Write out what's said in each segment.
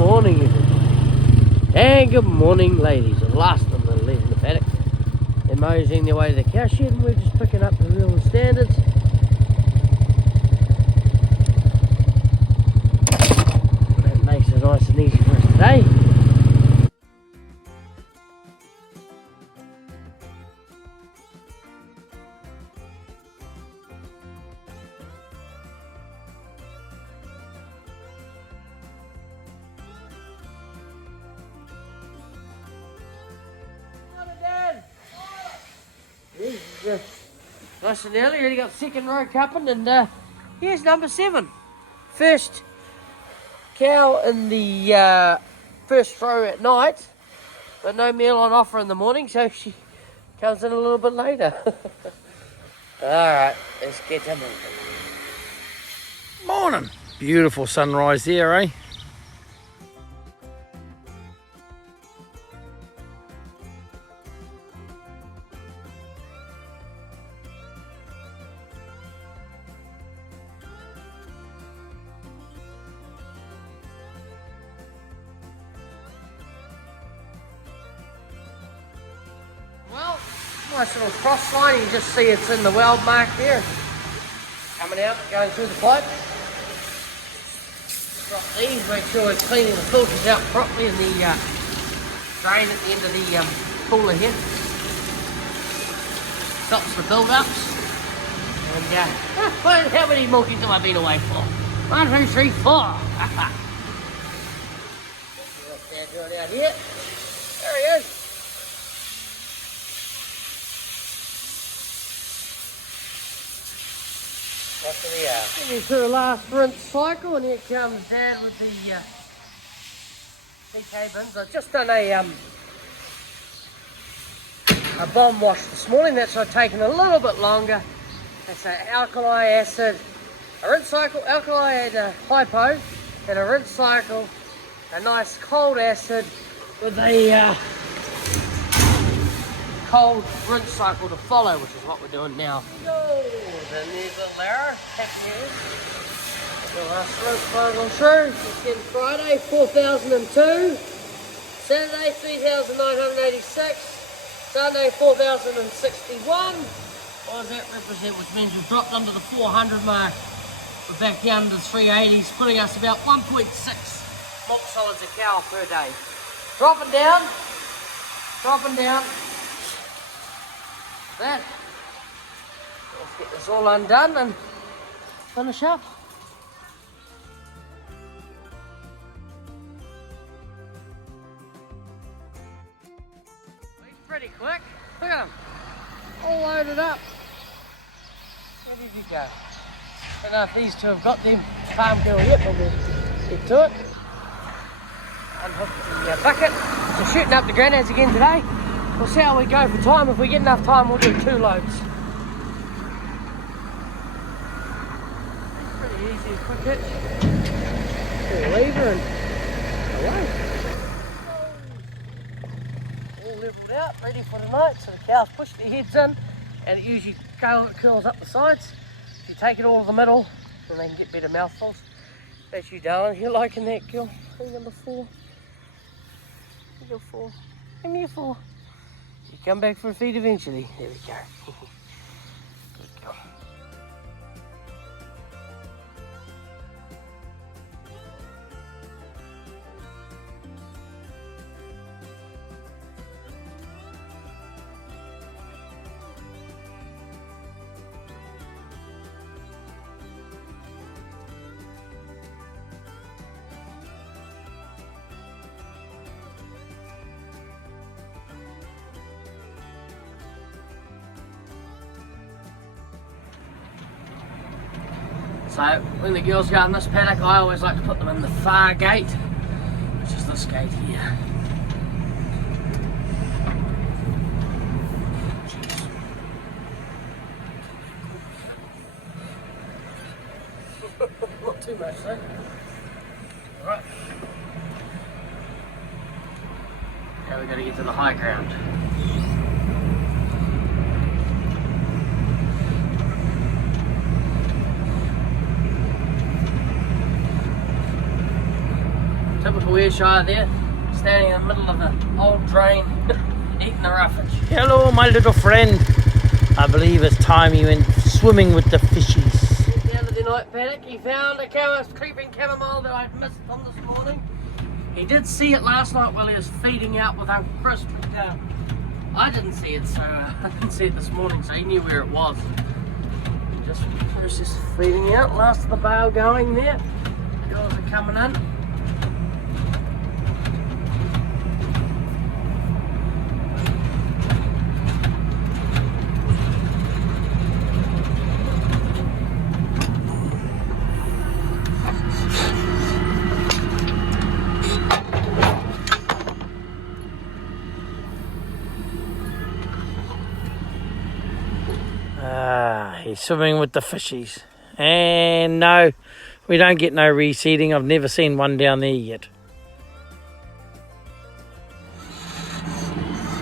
morning, everybody. And good morning, ladies. At last I'm going to leave the paddock. They're moseying their way to the cow shed and we're just picking up the real standards. That makes it nice and easy for us today. Nice and early, already got second row cupping, and here's number 7. First cow in the first row at night, but no meal on offer in the morning, so she comes in a little bit later. Alright, let's get to moving. Morning! Beautiful sunrise there, eh? Well, nice little cross line, you just see it's in the weld mark there. Coming out, going through the pipe. Drop these, make sure we're cleaning the filters out properly in the drain at the end of the cooler here. Stops the build-ups. And how many milkies have I been away for? 1, 2, 3, 4. Doing out here. There he is. Into the last rinse cycle, and here comes Dad with the DK bins. I've just done a bomb wash this morning. That's taken a little bit longer. That's an alkali acid, a rinse cycle, alkali and hypo, and a rinse cycle, a nice cold acid with a cold rinse cycle to follow, which is what we're doing now. And there's a Lara, happy news. The last rinse cycle through. It's Friday, 4002. Saturday, 3986. Sunday, 4061. What does that represent? Which means we've dropped under the 400 mark. We're back down to the 380s, putting us about 1.6 milk solids a cow per day. Dropping down. Dropping down. That. Let's get this all undone and finish up. He's pretty quick. Look at him. All loaded up. Where did you go? I don't know if these two have got them farm girl yet, but we'll get to it. Unhook the bucket. We're shooting up the Grandad's again today. We'll see how we go for time. If we get enough time, we'll do 2 loads. Pretty easy, quick hitch. Pull a lever and away. All levelled out, ready for the night. So the cows push their heads in, and it usually curls up the sides. If you take it all to the middle, then they can get better mouthfuls. That's you, darling. You're liking that, girl. Number 4. Give me your 4. Give me your 4. You come back for a feed eventually. There we go. Good girl. So when the girls go in this paddock, I always like to put them in the far gate, which is this gate here. Not too much though. Alright. Now we've got to get to the high ground. Typical Ayrshire there, standing in the middle of an old drain, eating the roughage. Hello, my little friend. I believe it's time you went swimming with the fishies. Down to the night paddock, he found a creeping chamomile that I'd missed on this morning. He did see it last night while he was feeding out with Uncle Chris, but I didn't see it, so I didn't see it this morning, so he knew where it was. Just feeding out, last of the bale going there. Girls are coming in. He's swimming with the fishies. And no, we don't get no reseeding. I've never seen one down there yet.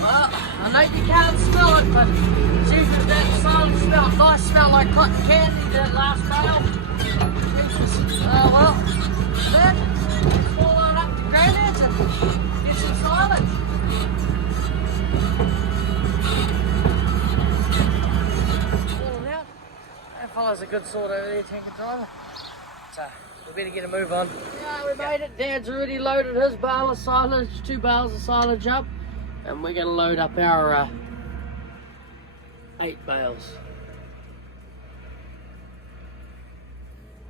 Well, I know you can't smell it, but geez, that silage smells nice, smell like cotton candy, that last bale. Well, let's all on up to Grandad's and get some silage. Fella's a good sort over there, tanker driver. So we better get a move on. Yeah, we made it. Dad's already loaded his bale of silage, 2 bales of silage up, and we're going to load up our 8 bales.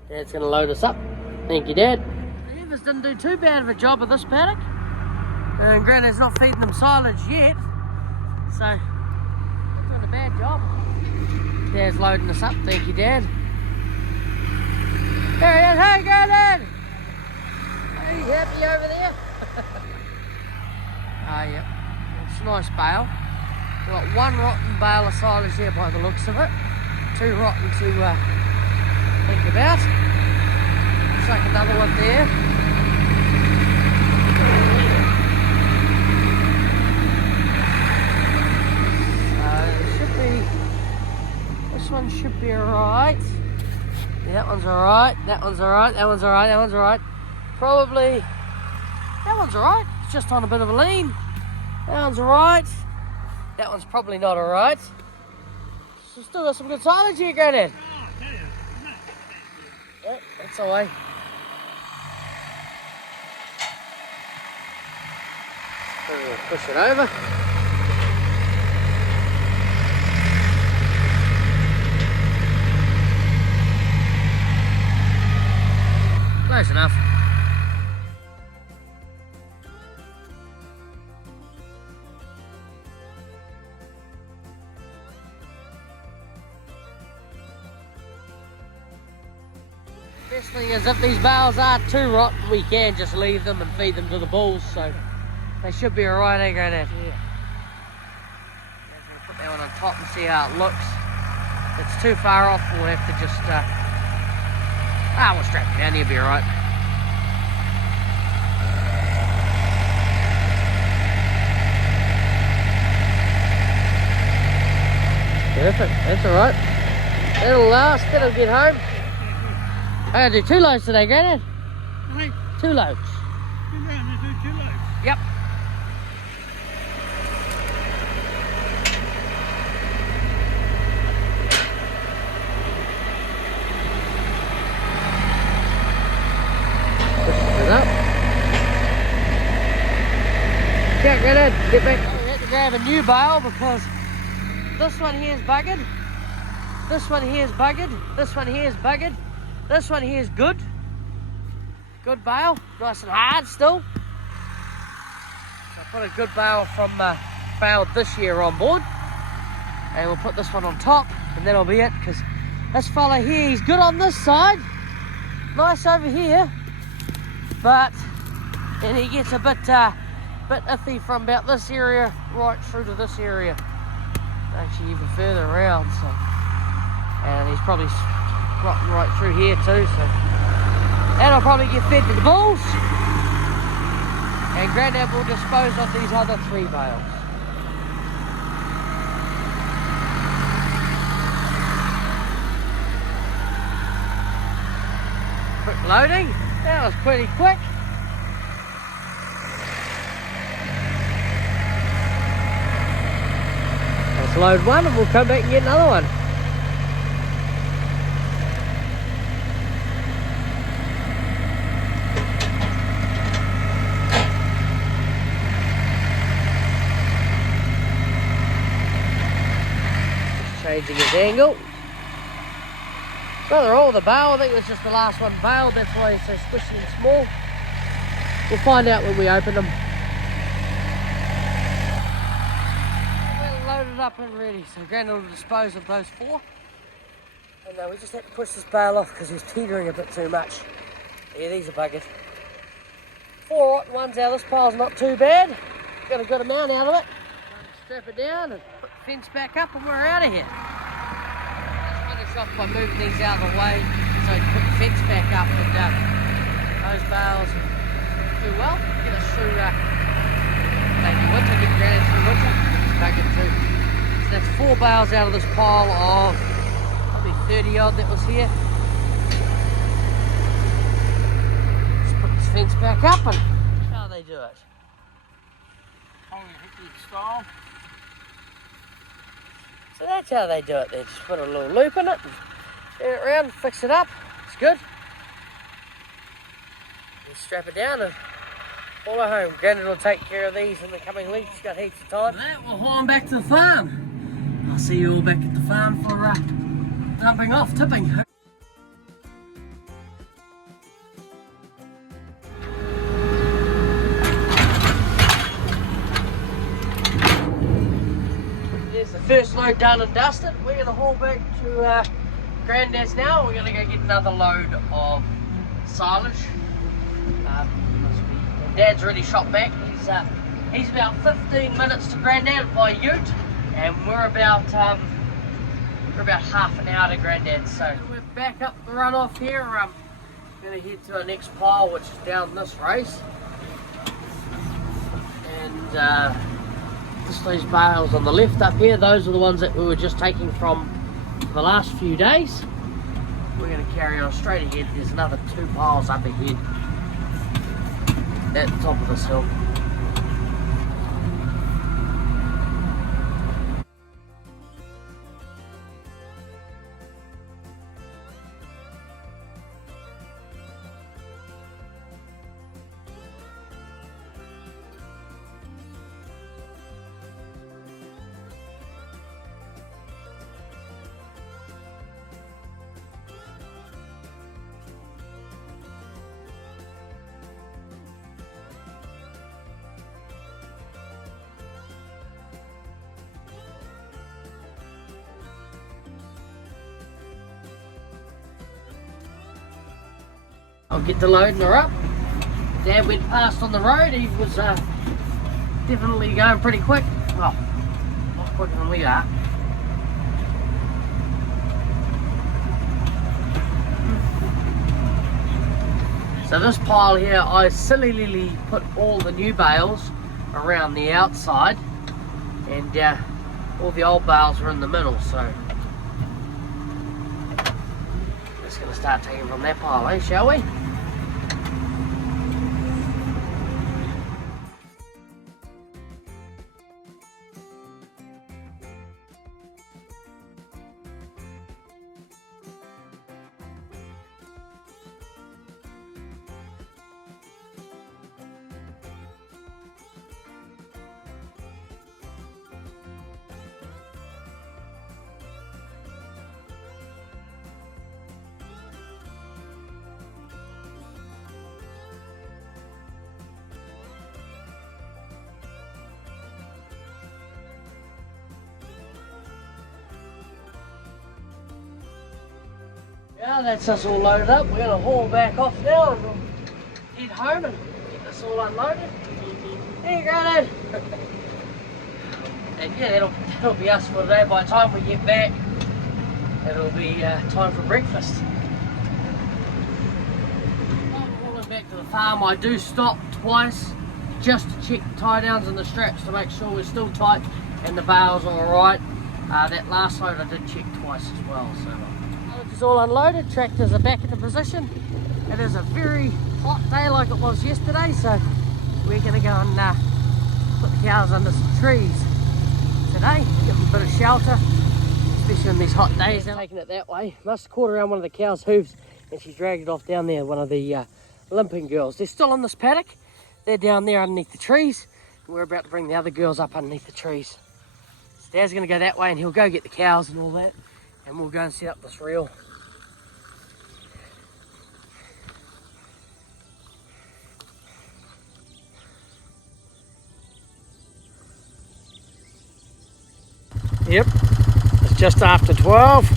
Dad's going to load us up. Thank you, Dad. The heifers didn't do too bad of a job of this paddock, and Grandad's not feeding them silage yet, so doing a bad job. Dad's loading us up, thank you, Dad. There he is, hey Grandad! Are you happy over there? Yep, it's a nice bale. We've got 1 rotten bale of silage there by the looks of it. 2 rotten to think about. Looks like another one there. This one should be alright. Yeah, that one's alright. That one's alright. That one's alright. That one's alright. Probably. That one's alright. It's just on a bit of a lean. That one's alright. That one's probably not alright. So still got some good silage here, Grandad. Yep, that's the way. Push it over. Close enough. Best thing is if these bales are too rotten, we can just leave them and feed them to the bulls, so they should be alright, eh, Grandad? Yeah. We'll put that one on top and see how it looks. If it's too far off, we'll have to just we'll strap it down, you'll be alright. Perfect, that's alright. That'll last, that'll get home. I gotta do 2 loads today, Grandad. Hey, 2 loads. you're going to do 2 loads? Yep. Push it up. Yeah, Grandad, get back. I had to grab a new bale because this one here is buggered. This one here is buggered. This one here is buggered. This one here is good. Good bale, nice and hard still. So I put a good bale from bale this year on board. And we'll put this one on top and that'll be it, because this fella here, he's good on this side. Nice over here. But then he gets a bit iffy from about this area right through to this area. Actually even further around, so. And he's probably rotten right through here too, so that'll probably get fed to the bulls, and Grandad will dispose of these other 3 bales. Quick loading, that was pretty quick. Just load one and we'll come back and get another one. Just changing his angle. So they're all the bale. I think it was just the last one baled. That's why it's so squishy and small. We'll find out when we open them. We're loaded up and ready. So Grandad will dispose of those 4. And we just had to push this bale off because he's teetering a bit too much. Yeah, these are buggered. 4 rotten ones out of this pile's not too bad. Got a good amount out of it. Strap it down and put the fence back up and we're out of here. Off by moving these out of the way so you can put the fence back up, and those bales do well, get us through maybe winter, get Grandad through winter, back it too. So that's 4 bales out of this pile of probably 30 odd that was here. Just put this fence back up and that's how they do it. Holy hickey style. So that's how they do it. They just put a little loop in it, and turn it around, fix it up. It's good. And strap it down and follow home. Grandad will take care of these in the coming weeks. He's got heaps of time. With that, we'll haul them back to the farm. I'll see you all back at the farm for dumping off, tipping. There's the first load done and dusted. We're going to haul back to Grandad's now. We're going to go get another load of silage. Dad's already shot back. He's about 15 minutes to Grandad by ute, and we're about half an hour to Grandad. So we're back up the runoff here. Going to head to our next pile, which is down this race, and just these bales on the left up here, those are the ones that we were just taking from the last few days. We're going to carry on straight ahead. There's another 2 piles up ahead at the top of this hill. I'll get to loading her up. Dad went past on the road. He was definitely going pretty quick. Well, not quicker than we are. So this pile here, I sillily put all the new bales around the outside, and all the old bales were in the middle. So just going to start taking from that pile, eh, shall we? Yeah, that's us all loaded up. We're going to haul back off now and we'll head home and get this all unloaded. There you go, Dad. And yeah, that'll be us for today. By the time we get back, it'll be time for breakfast. While we're hauling back to the farm, I do stop twice just to check the tie downs and the straps to make sure we're still tight and the bales are alright. That last load I did check twice as well. So it's all unloaded, tractors are back into position. It is a very hot day like it was yesterday, so we're going to go and put the cows under some trees. today, give them a bit of shelter, especially on these hot days. Taking it that way, must have caught around one of the cow's hooves and she dragged it off down there, one of the limping girls. They're still in this paddock, they're down there underneath the trees, and we're about to bring the other girls up underneath the trees. So Dad's going to go that way and he'll go get the cows and all that, and we'll go and set up this reel. Yep, it's just after 12,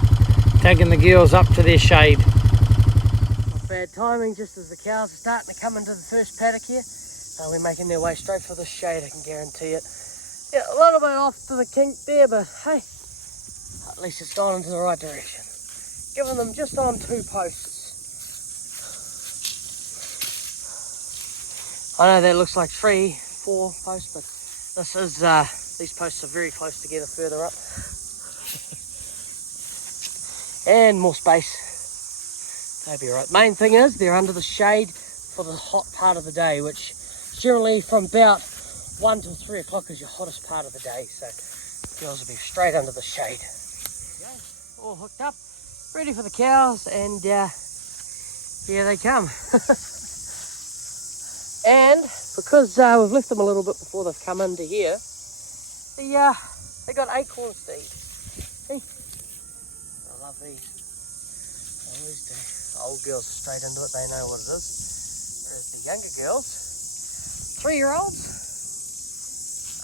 taking the girls up to their shade. Not bad timing, just as the cows are starting to come into the first paddock here. They're making their way straight for the shade, I can guarantee it. Yeah, a little bit off to the kink there, but hey, at least it's gone into the right direction. Giving them just on 2 posts. I know that looks like 3, 4 posts, but this is, these posts are very close together further up. And more space. They'll be right. Main thing is they're under the shade for the hot part of the day, which generally from about 1 till 3 o'clock is your hottest part of the day. So girls will be straight under the shade. All hooked up, ready for the cows, and here they come. And because we've left them a little bit before they've come into here, they got acorns to eat. See? I love these. I always do. The old girls are straight into it, they know what it is. Whereas the younger girls, 3-year-olds,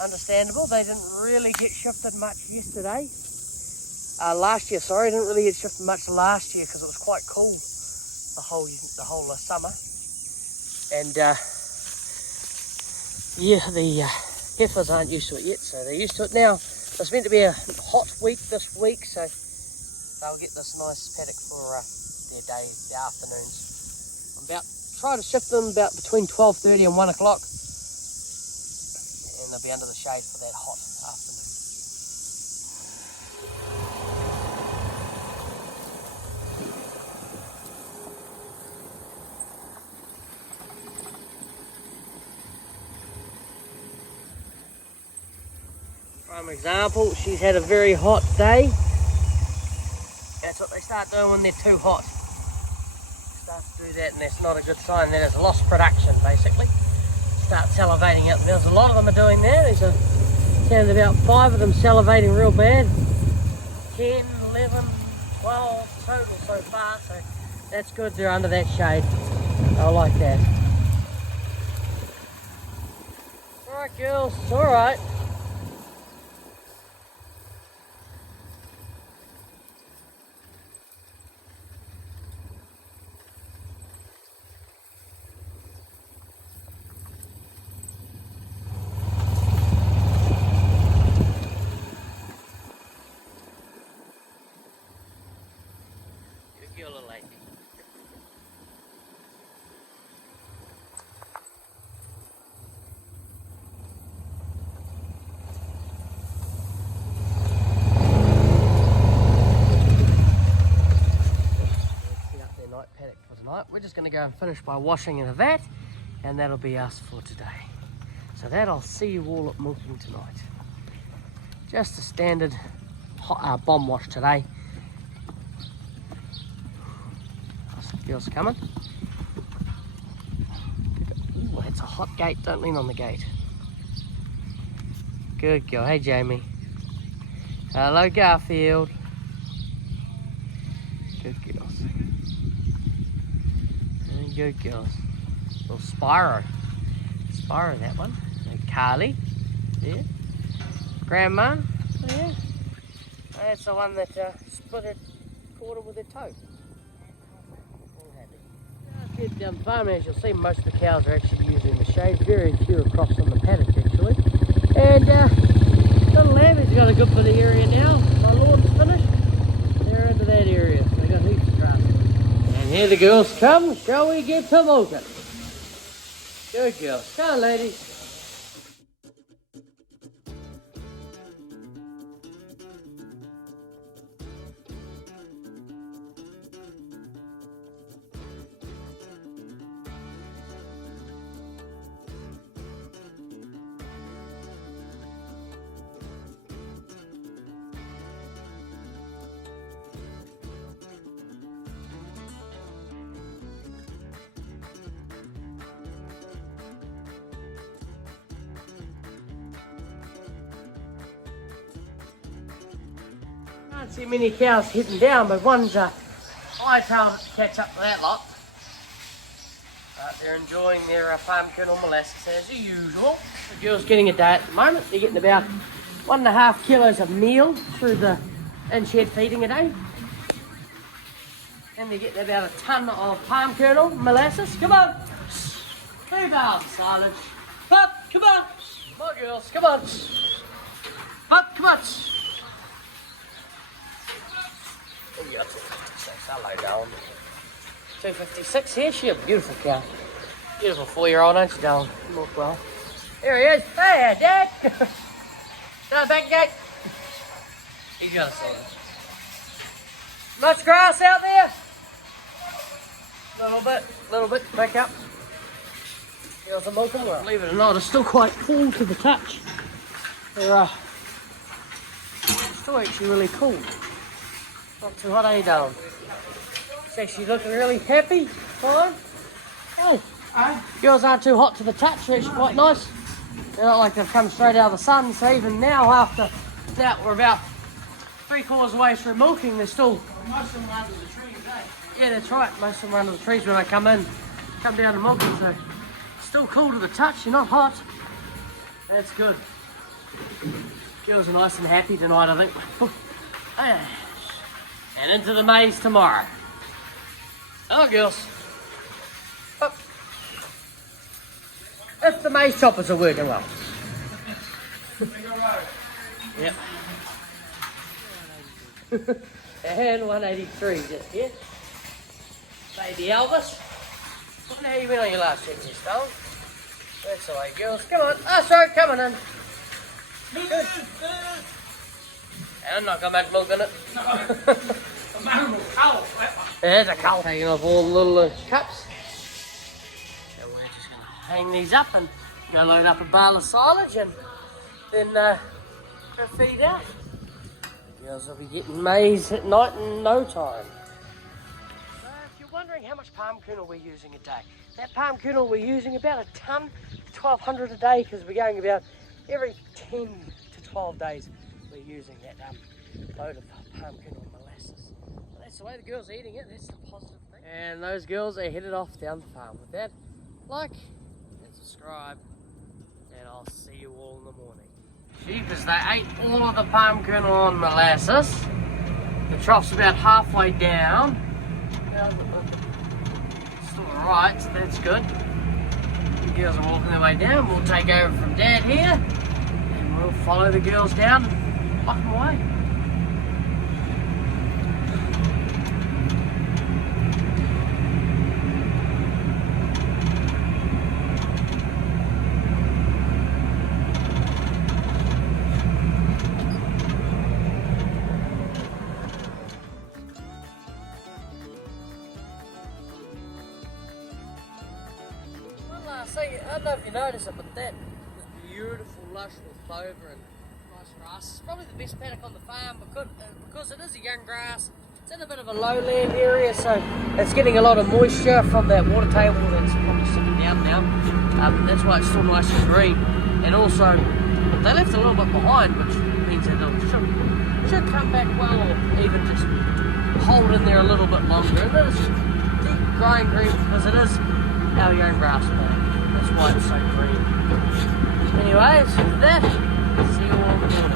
understandable, they didn't really get shifted much yesterday. Last year, sorry, didn't really get shifted much last year because it was quite cool the whole summer. And yeah, the heifers aren't used to it yet, so they're used to it now. It's meant to be a hot week this week, so they'll get this nice paddock for their afternoons. I'm about try to shift them about between 12:30 and 1 o'clock, and they'll be under the shade for that hot afternoon. Prime example, she's had a very hot day. That's what they start doing when they're too hot. Start to do that, and that's not a good sign. That is lost production, basically. Start salivating out. There's a lot of them are doing that. There's sounds about 5 of them salivating real bad. 10, 11, 12 total so far. So that's good. They're under that shade. I like that. All right, girls. It's all right. We're just going to go and finish by washing in a vat, and that'll be us for today. So that I'll see you all at milking tonight. Just a standard bomb wash today. Girls coming. Ooh, it's a hot gate. Don't lean on the gate. Good girl. Hey, Jamie. Hello, Garfield. Good girls. Good girls. Little Spyro. Spyro, that one. And Carly. Yeah. Grandma. Yeah. That's the one that split her quarter with her toe. All happy. Head down the farm, as you'll see, most of the cows are actually using the shade. Very few across on the paddock, actually. And little Lammy's got a good bit of area now. My lawn's finished. They're into that area. They got heaps of grass. And here the girls come. Shall we get to milking? Good girls. Come on, ladies. Can't see many cows heading down, but one's hightailed it to catch up to that lot. But they're enjoying their palm kernel molasses as usual. The girl's getting a day at the moment. They're getting about 1.5 kilos of meal through the in-shed feeding a day. And they're getting about a ton of palm kernel molasses. Come on! 2 bales of silage. Up, come on! Come on, girls, come on! Up, come on! Oh, yeah, 256. Hello, darling. 256 here. She's a beautiful cow. Beautiful 4-year-old, ain't she, darling? Look well. There he is. Hey, Dad! No, back gate. He's got a silage. Much grass out there? Little bit, back up. Here's a milking well. Believe it or not, it's still quite cool to the touch. They're still actually really cool. Not too hot, eh, darling? It's actually looking really happy, fine. Hey, girls aren't too hot to the touch, they're actually quite nice. They're not like they've come straight out of the sun, so even now, after that, we're about 3/4 away through milking, they're still... Most of them are under the trees, eh? Yeah, that's right. Most of them are under the trees when I come down to milking, so still cool to the touch. You're not hot. That's good. Girls are nice and happy tonight, I think. And into the maize tomorrow. Oh, girls. Up. If the maize choppers are working well. Yep. And 183 just here. Baby Elvis. How you been on your last check this, Stone? That's the way, girls. Come on. Oh, sorry, come on in. Good. And I'm not going back milking it. No. A animal cow. There's a cow. Taking off all the little cups. So we're just going to hang these up and go load up a bale of silage and then go feed out. Girls will be getting maize at night in no time. So if you're wondering how much palm kernel we're using a day, that palm kernel we're using about a tonne, 1,200 a day, because we're going about every 10 to 12 days we're using that load of palm kernel molasses. Well, that's the way the girls are eating it, that's the positive thing. And those girls are headed off down the farm. With that, like and subscribe, and I'll see you all in the morning. Jeepers, they ate all of the palm kernel and molasses. The trough's about halfway down. Still alright, so that's good. The girls are walking their way down. We'll take over from Dad here, and we'll follow the girls down and lock them away. I don't know if you notice it, but that is beautiful, lush with clover and nice grass. It's probably the best paddock on the farm because it is a young grass. It's in a bit of a lowland area, so it's getting a lot of moisture from that water table that's probably sitting down now. That's why it's still nice and green. And also, they left a little bit behind, which means that it should come back well, or even just hold in there a little bit longer. And it is deep growing green because it is our young grass paddock. That's why it's so green. Anyways, with that, see you all in the morning.